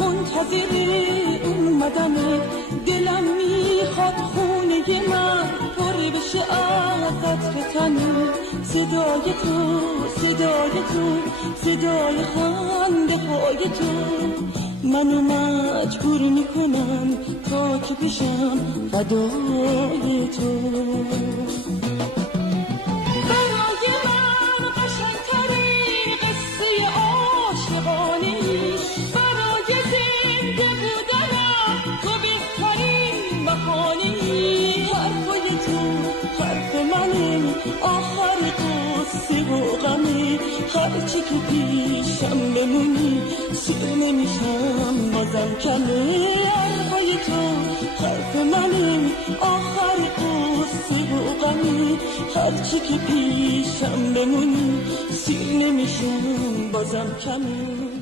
منتظر اومدن دلم میخواد خونه من پر بشه از عطر تنه صدای تو صدای خنده های تو منو مجبور میکنن تا که بشم فدای تو آخر قصه و غمی هرچی که پیشم بمونی سیر نمیشم بازم کمه حرفای تو حرف منه آخر قصه و غمی هرچی که پیشم بمونی سیر نمیشم بازم کمه